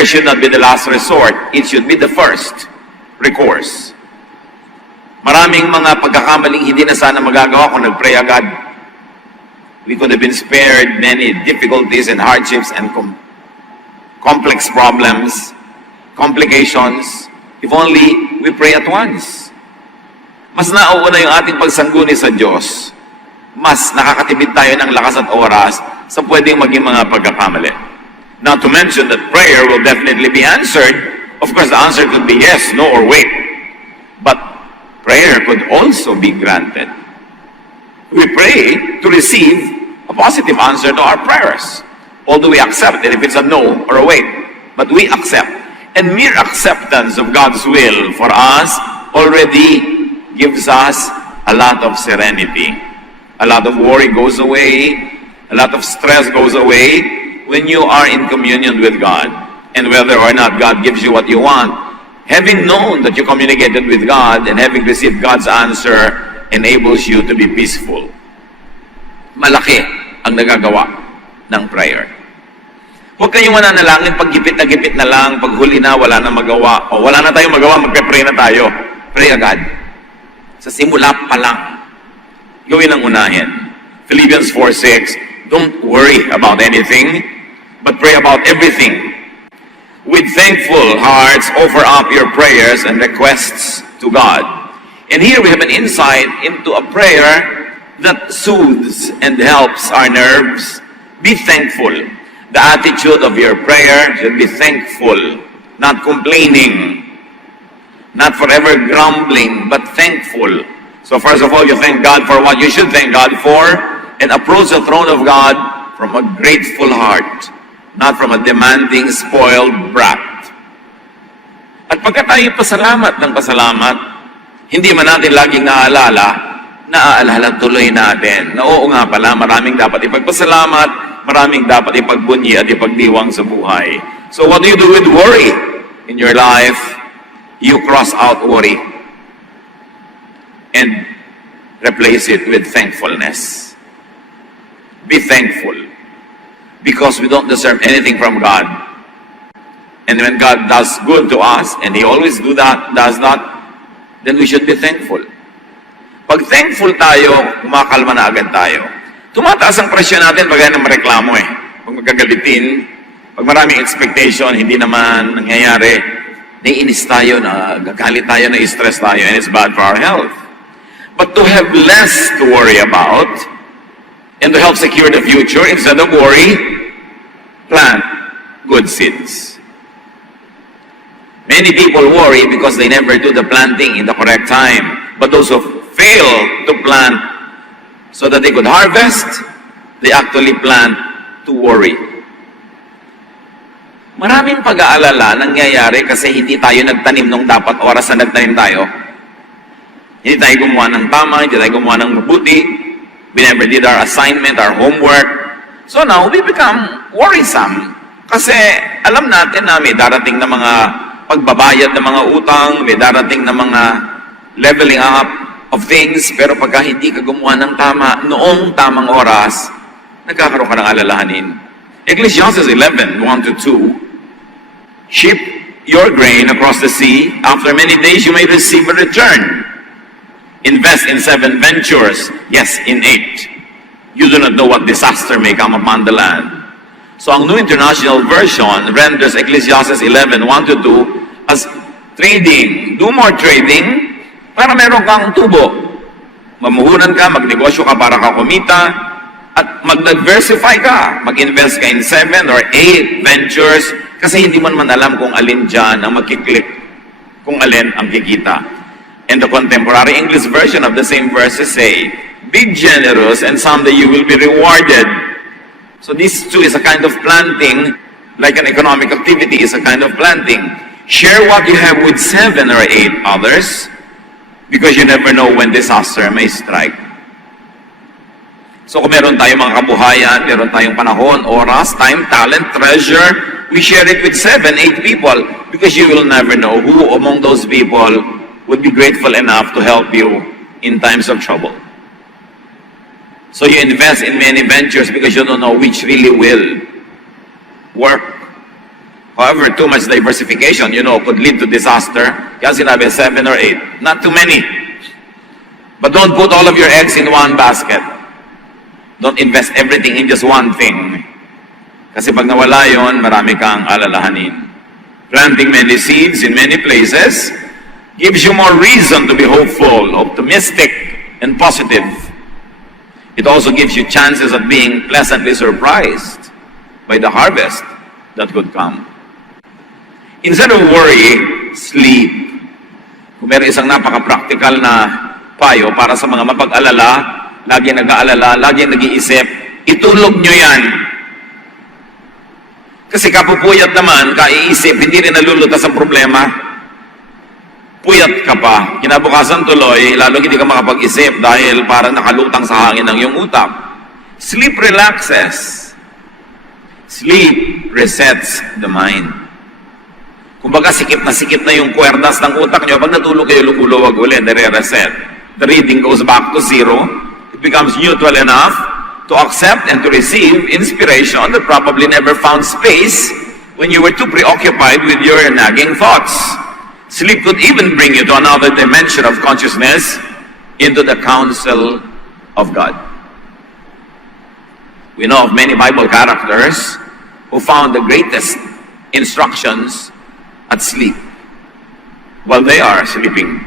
prayer should not be the last resort. It should be the first recourse. Maraming mga pagkakamaling hindi na sana magagawa kung nag-pray agad. We could have been spared many difficulties and hardships and complex problems, complications, if only we pray at once. Mas nauuna yung ating pagsangguni sa Diyos. Mas nakakatipid tayo ng lakas at oras sa pwedeng maging mga pagkakamali. Not to mention that prayer will definitely be answered. Of course, the answer could be yes, no, or wait. But prayer could also be granted. We pray to receive a positive answer to our prayers. Although we accept it if it's a no or a wait. But we accept. And mere acceptance of God's will for us already gives us a lot of serenity. A lot of worry goes away. A lot of stress goes away when you are in communion with God. And whether or not God gives you what you want, having known that you communicated with God and having received God's answer enables you to be peaceful. Malaki ang nagagawa ng prayer. Huwag kayong mananalangin pag gipit na lang, pag huli na, wala na magawa. O wala na tayong magawa, magpe-pray na tayo. Pray agad. Sa simula pa lang. Gawin ang unahin. Philippians 4:6, don't worry about anything, but pray about everything. With thankful hearts, offer up your prayers and requests to God. And here we have an insight into a prayer that soothes and helps our nerves. Be thankful. The attitude of your prayer should be thankful, not complaining, not forever grumbling, but thankful. So first of all, you thank God for what you should thank God for, and approach the throne of God from a grateful heart, not from a demanding, spoiled brat. At pagka tayo pasalamat ng pasalamat, hindi man natin laging naaalala tuloy natin na oo nga pala, maraming dapat ipagpasalamat, maraming dapat ipagbunyi at ipagdiwang sa buhay. So what do you do with worry in your life? You cross out worry and replace it with thankfulness. Be thankful. Because we don't deserve anything from God. And when God does good to us, and He always does that, then we should be thankful. Pag thankful tayo, kumakalma na agad tayo. Tumataas ang presyon natin pag yan ang mareklamo eh. Pag magkagalitin, pag maraming expectation, hindi naman nangyayari, naiinis tayo, nagagalit tayo, na-stress tayo, and it's bad for our health. But to have less to worry about, and to help secure the future, instead of worry, plant good seeds. Many people worry because they never do the planting in the correct time. But those who fail to plant so that they could harvest, they actually plant to worry. Maraming pag-aalala nangyayari kasi hindi tayo nagtanim nung dapat oras na nagtanim tayo. Hindi tayo gumawa ng tama, hindi tayo gumawa ng mabuti. We never did our assignment, our homework. So now, we become worrisome. Kasi alam natin na may darating na mga pagbabayad ng mga utang, may darating na mga leveling up of things, pero pagka hindi ka gumawa ng tama, noong tamang oras, nagkakaroon ka ng alalahanin. Ecclesiastes 11:1-2, ship your grain across the sea, after many days you may receive a return. Invest in 7 ventures, yes, in 8. You do not know what disaster may come upon the land. So ang New International Version renders Ecclesiastes 11:1-2 as trading. Do more trading para meron kang tubo. Mamuhunan ka, magnegosyo ka para ka kumita, at mag-diversify ka. Mag-invest ka in 7 or 8 ventures kasi hindi man alam kung alin dyan ang magkiklik, kung alin ang kikita. And the contemporary English version of the same verses say, be generous and someday you will be rewarded. So this too is a kind of planting, like an economic activity is a kind of planting. Share what you have with 7 or 8 others, because you never know when disaster may strike. So kung meron tayong mga kabuhayan, meron tayong panahon, oras, time, talent, treasure, we share it with 7, 8 people, because you will never know who among those people would be grateful enough to help you in times of trouble. So you invest in many ventures because you don't know which really will work. However, too much diversification, could lead to disaster. Kaya sinabi, 7 or 8. Not too many. But don't put all of your eggs in one basket. Don't invest everything in just one thing. Kasi pag nawala yon, marami kang alalahanin. Planting many seeds in many places gives you more reason to be hopeful, optimistic, and positive. It also gives you chances of being pleasantly surprised by the harvest that could come. Instead of worry, sleep. Kung meron isang napaka-practical na payo para sa mga mapag-alala, lagi nag-aalala, lagi nag-iisip, itulog nyo yan. Kasi kapupuyat naman, kaiisip, hindi rin nalulutas ang problema. Puyat ka pa. Kinabukasan tuloy, lalo hindi ka makapag-isip dahil parang nakalutang sa hangin ang iyong utak. Sleep relaxes. Sleep resets the mind. Kumbaga, sikip na yung kwerdas ng utak nyo. Pag natulog kayo, lukuluwag ulit, nare-reset. The reading goes back to zero. It becomes neutral enough to accept and to receive inspiration that probably never found space when you were too preoccupied with your nagging thoughts. Sleep could even bring you to another dimension of consciousness, into the counsel of God. We know of many Bible characters who found the greatest instructions at sleep while they are sleeping.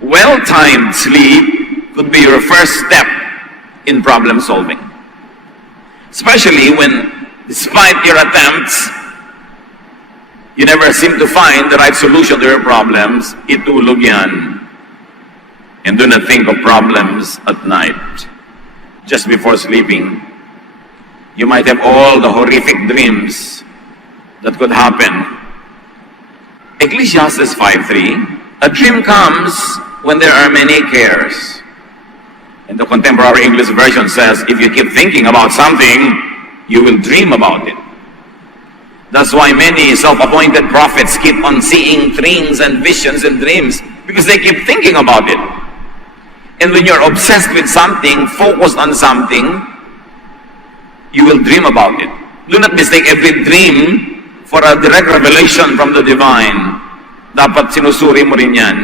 Well-timed sleep could be your first step in problem solving. Especially when, despite your attempts, you never seem to find the right solution to your problems, itulog yan. And do not think of problems at night. Just before sleeping, you might have all the horrific dreams that could happen. Ecclesiastes 5:3, a dream comes when there are many cares. And the contemporary English version says, if you keep thinking about something, you will dream about it. That's why many self-appointed prophets keep on seeing dreams and visions and dreams, because they keep thinking about it. And when you're obsessed with something, focused on something, you will dream about it. Do not mistake every dream for a direct revelation from the divine. Dapat sinusuri mo rin yan.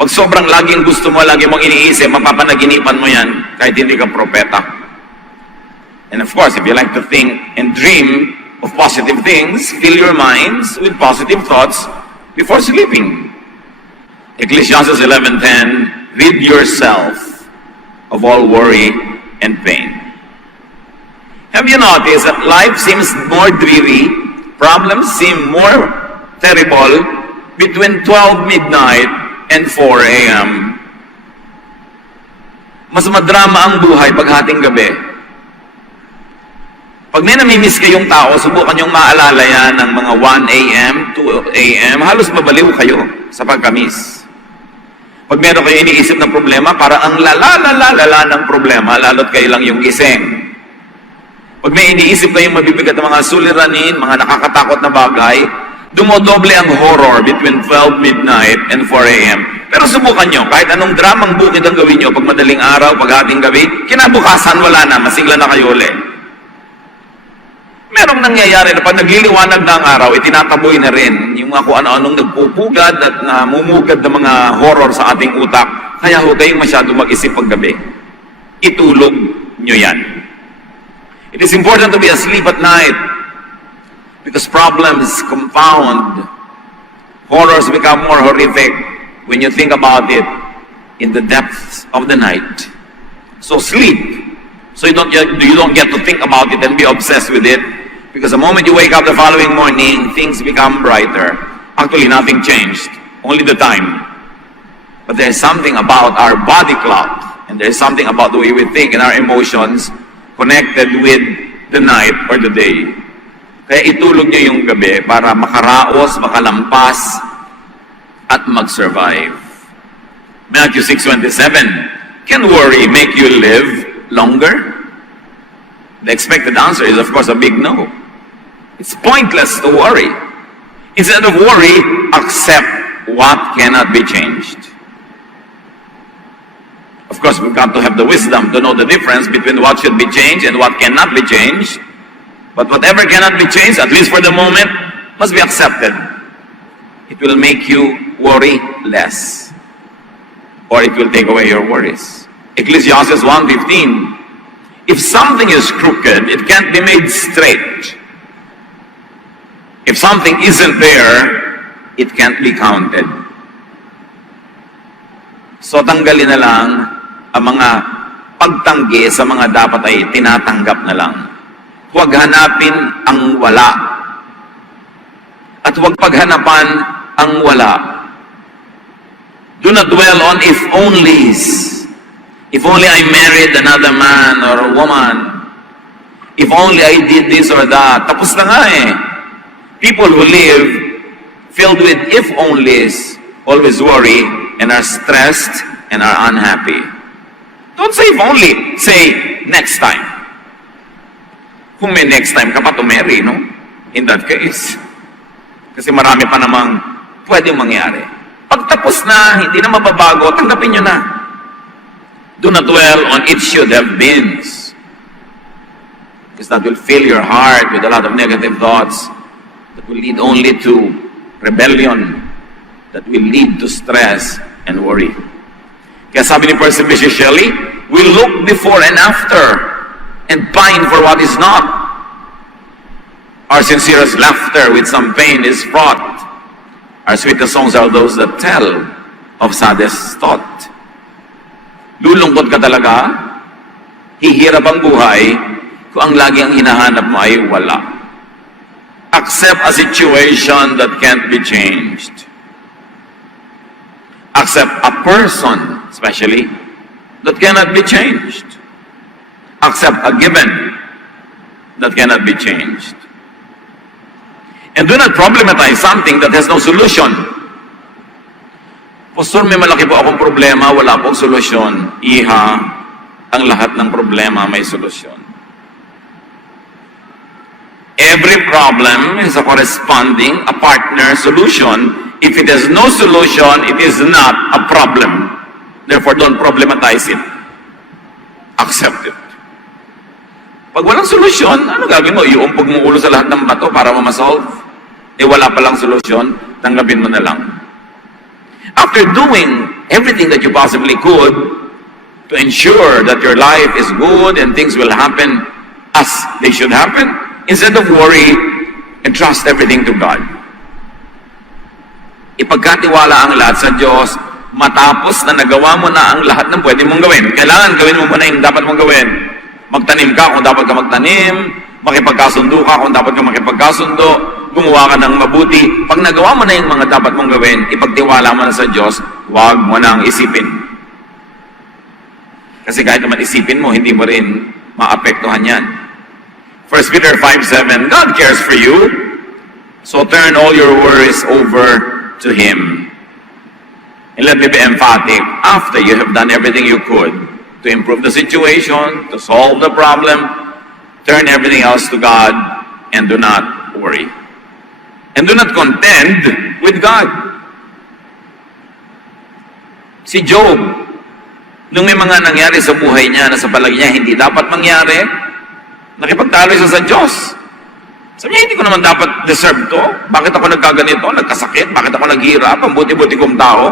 Pag sobrang laging gusto mo, lagi mong iniisip, mapapanaginipan mo yan kahit hindi ka propeta. And of course, if you like to think and dream of positive things, fill your minds with positive thoughts before sleeping. Ecclesiastes 11:10, rid yourself of all worry and pain. Have you noticed that life seems more dreary, problems seem more terrible between 12 midnight and 4 a.m. Mas madrama ang buhay pag hating gabi. Pag may namimiss kayong tao, subukan yung maalala yan ng mga 1 a.m., 2 a.m., halos mabaliw kayo sa pagkamiss. Pag meron kayo iniisip ng problema, para ang lala ng problema, lalo't kayo lang yung gising. Pag may iniisip kayong mabibigat ng mga suliranin, mga nakakatakot na bagay, dumodoble ang horror between 12 midnight and 4 a.m. Pero subukan nyo, kahit anong dramang bukid ang gawin nyo, pag madaling araw, pag hating gabi, kinabukasan wala na, masigla na kayo ulit. Merong nangyayari na pag nagliliwanag na ang araw, itinataboy na rin yung mga kung ano-anong nagpupugad at namumugad ng mga horror sa ating utak. Kaya huwag kayong masyado mag-isip pag gabi. Itulog nyo yan. It is important to be asleep at night, because problems compound. Horrors become more horrific when you think about it in the depths of the night. So sleep, so you don't get to think about it and be obsessed with it, because the moment you wake up the following morning, things become brighter. Actually, nothing changed, only the time. But there's something about our body clock, and there's something about the way we think and our emotions connected with the night or the day. Kaya itulog nyo yung gabi para makaraos, makalampas, at mag-survive. Matthew 6:27, can worry make you live longer? The expected answer is, of course, a big no. It's pointless to worry. Instead of worry, accept what cannot be changed. Of course, we've got to have the wisdom to know the difference between what should be changed and what cannot be changed. But whatever cannot be changed, at least for the moment, must be accepted. It will make you worry less, or it will take away your worries. Ecclesiastes 1:15, if something is crooked, it can't be made straight. If something isn't there, it can't be counted. So tanggalin na lang ang mga pagtanggi sa mga dapat ay tinatanggap na lang. Huwag hanapin ang wala. At huwag paghanapan ang wala. Do not dwell on if onlys. If only I married another man or a woman. If only I did this or that. Tapos na nga eh. People who live filled with if onlys always worry and are stressed and are unhappy. Don't say if only. Say next time. Kung may next time ka pa to marry, no? In that case. Kasi marami pa namang pwedeng mangyari. Pagtapos na, hindi na mababago, tanggapin nyo na. Do not dwell on it should have been. Because that will fill your heart with a lot of negative thoughts that will lead only to rebellion, that will lead to stress and worry. Kaya sabi ni Percy Bysshe Shelley, we look before and after and pine for what is not. Our sincerest laughter with some pain is fraught. Our sweetest songs are those that tell of saddest thought. Lulungkot ka talaga, hihirap ang buhay, kung ang lagi ang hinahanap mo ay wala. Accept a situation that can't be changed. Accept a person, especially, that cannot be changed. Accept a given that cannot be changed. And do not problematize something that has no solution. Pastor, may malaki po akong problema, wala pong solusyon. Iha, ang lahat ng problema may solusyon. Every problem is a corresponding, a partner solution. If it has no solution, it is not a problem. Therefore, don't problematize it. Accept it. Pag walang solusyon, ano gagawin mo? Iumpog mo ulo sa lahat ng bato para ma-solve? Eh wala palang solusyon, tanggapin mo na lang. After doing everything that you possibly could to ensure that your life is good and things will happen as they should happen, instead of worry, entrust everything to God. Ipagkatiwala ang lahat sa Diyos, matapos na nagawa mo na ang lahat ng pwede mong gawin. Kailangan gawin mo muna yung dapat mong gawin. Magtanim ka kung dapat ka magtanim, makipagkasundo ka kung dapat ka makipagkasundo, gumawa ka ng mabuti. Pag nagawa mo na yung mga dapat mong gawin, ipagtiwala mo na sa Diyos, huwag mo nang isipin. Kasi kahit naman isipin mo, hindi mo rin maapektuhan yan. 1 Peter 5:7, God cares for you, so turn all your worries over to Him. And let me be emphatic, after you have done everything you could to improve the situation, to solve the problem, turn everything else to God and do not worry. And do not contend with God. Si Job, nung may mga nangyari sa buhay niya na sa palagi niya hindi dapat mangyari, nakipagtalo siya sa Diyos. Sabi niya, hindi ko naman dapat deserve to. Bakit ako nagkaganito? Nagkasakit? Bakit ako naghihirap? Ang buti-buti kong tao.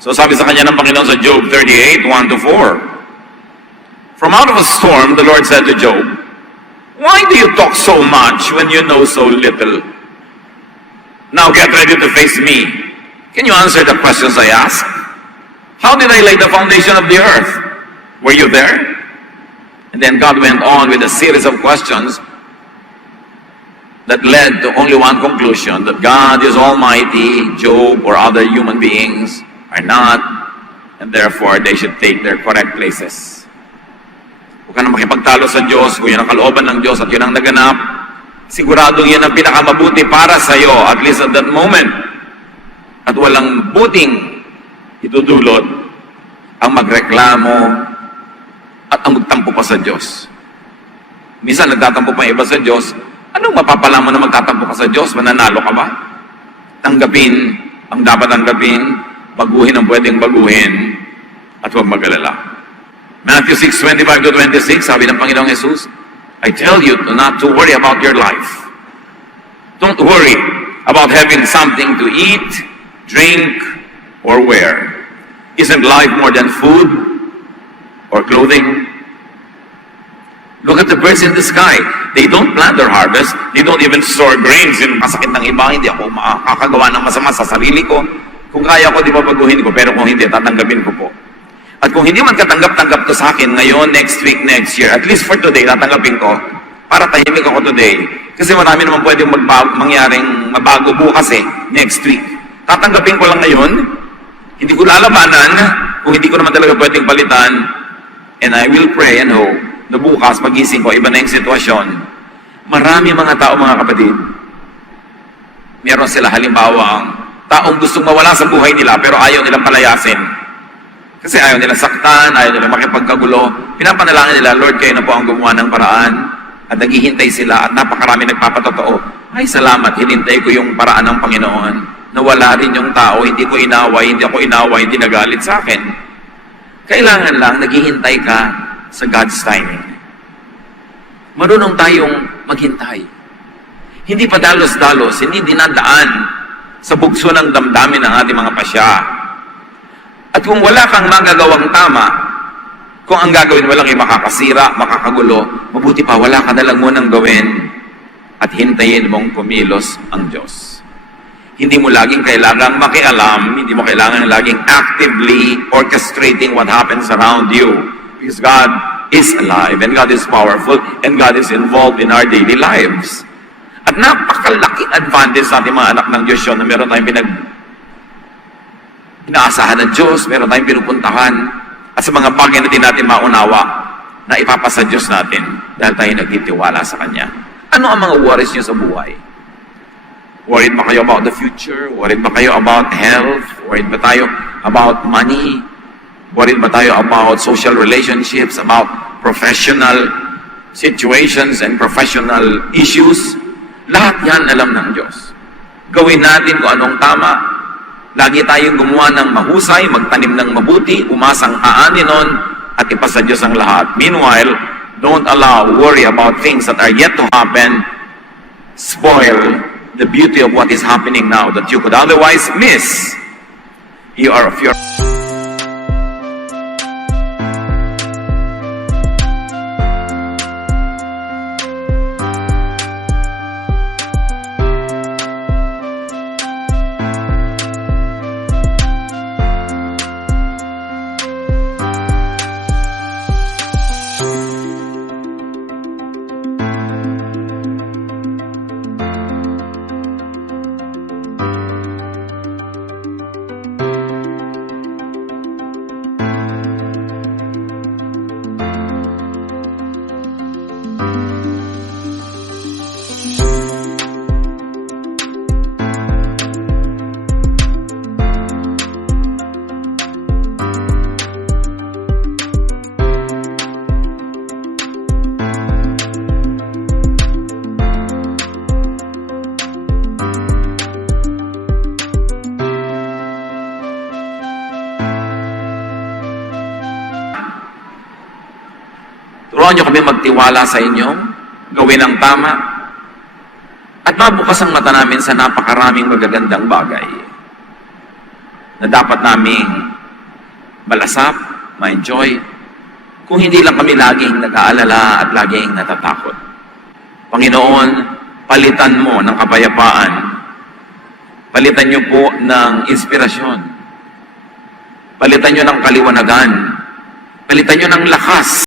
So sabi sa kanya ng Panginoon sa Job 38, 1-4, from out of a storm, the Lord said to Job, why do you talk so much when you know so little? Now get ready to face me. Can you answer the questions I ask? How did I lay the foundation of the earth? Were you there? And then God went on with a series of questions that led to only one conclusion, that God is almighty, Job or other human beings are not, and therefore they should take their correct places. Huwag ka na makipagtalo sa Diyos, kung yun ang kalooban ng Diyos at yun ang naganap, siguradong yun ang pinakamabuti para sa iyo, at least at that moment. At walang buting itudulot ang magreklamo at ang magtampo pa sa Diyos. Minsan nagtatampo pa iba sa Diyos, anong mapapala mo na magtatampo ka sa Diyos? Mananalo ka ba? Tanggapin ang dapat tanggapin, baguhin ang pwedeng baguhin, at huwag mag-alala. Matthew 6:25-26, sabi ng Panginoong Jesus, I tell you not to worry about your life. Don't worry about having something to eat, drink, or wear. Isn't life more than food or clothing? Look at the birds in the sky. They don't plant their harvest. They don't even store grains. Yung masakit ng iba, hindi ako makakagawa ng masama sa sarili ko. Kung kaya ko, di ba baguhin ko, pero kung hindi, tatanggapin ko po. At kung hindi man katanggap-tanggap to sa akin, ngayon, next week, next year, at least for today, tatanggapin ko, para tahimik ako today. Kasi marami naman pwedeng mangyaring mabago bukas next week. Tatanggapin ko lang ngayon, hindi ko lalabanan, kung hindi ko naman talaga pwedeng palitan, and I will pray and hope na bukas, magising ko, iba na yung sitwasyon. Marami mga tao, mga kapatid, meron sila halimbawa, taong gustong mawala sa buhay nila, pero ayaw nilang palayasin. Kasi ayaw nilang saktan, ayaw nilang makipagkagulo. Pinapanalangin nila, Lord, kayo na po ang gumawa ng paraan. At naghihintay sila, at napakarami nagpapatotoo. Ay, salamat, hinintay ko yung paraan ng Panginoon. Nawala rin yung tao, hindi ko inaway, hindi ako inaway, hindi nagalit sa akin. Kailangan lang, naghihintay ka sa God's timing. Marunong tayong maghintay. Hindi pa dalos-dalos, hindi dinadaan sa bugso ng damdamin ng ating mga pasya. At kung wala kang magagawang tama, kung ang gagawin mo lang ay makakasira, makakagulo, mabuti pa, wala ka na lang munang gawin at hintayin mong kumilos ang Diyos. Hindi mo laging kailangang makialam, hindi mo kailangan laging actively orchestrating what happens around you. Because God is alive, and God is powerful, and God is involved in our daily lives. At napakalaking advantage sa ating mga anak ng Diyos yun na meron tayong inaasahan ng Diyos, meron tayong pinupuntahan, at sa mga bagay na din natin maunawa na ipapasa Diyos natin dahil tayo nagtitiwala sa Kanya. Ano ang mga worries niyo sa buhay? Worried ba kayo about the future? Worried ba kayo about health? Worried ba tayo about money? Worried ba tayo about social relationships, about professional situations and professional issues? Lahat yan alam ng Diyos. Gawin natin kung anong tama. Lagi tayong gumawa ng mahusay, magtanim ng mabuti, umasang aanin nun, at ipasa Diyos ang lahat. Meanwhile, don't allow worry about things that are yet to happen spoil the beauty of what is happening now that you could otherwise miss. You are of your... Turuan niyo kami magtiwala sa inyo, gawin ang tama, at mabukas ang mata namin sa napakaraming magagandang bagay na dapat naming malasap, ma-enjoy, kung hindi lang kami laging nag-aalala at laging natatakot. Panginoon, palitan mo ng kapayapaan. Palitan niyo po ng inspirasyon. Palitan niyo ng kaliwanagan. Palitan niyo ng lakas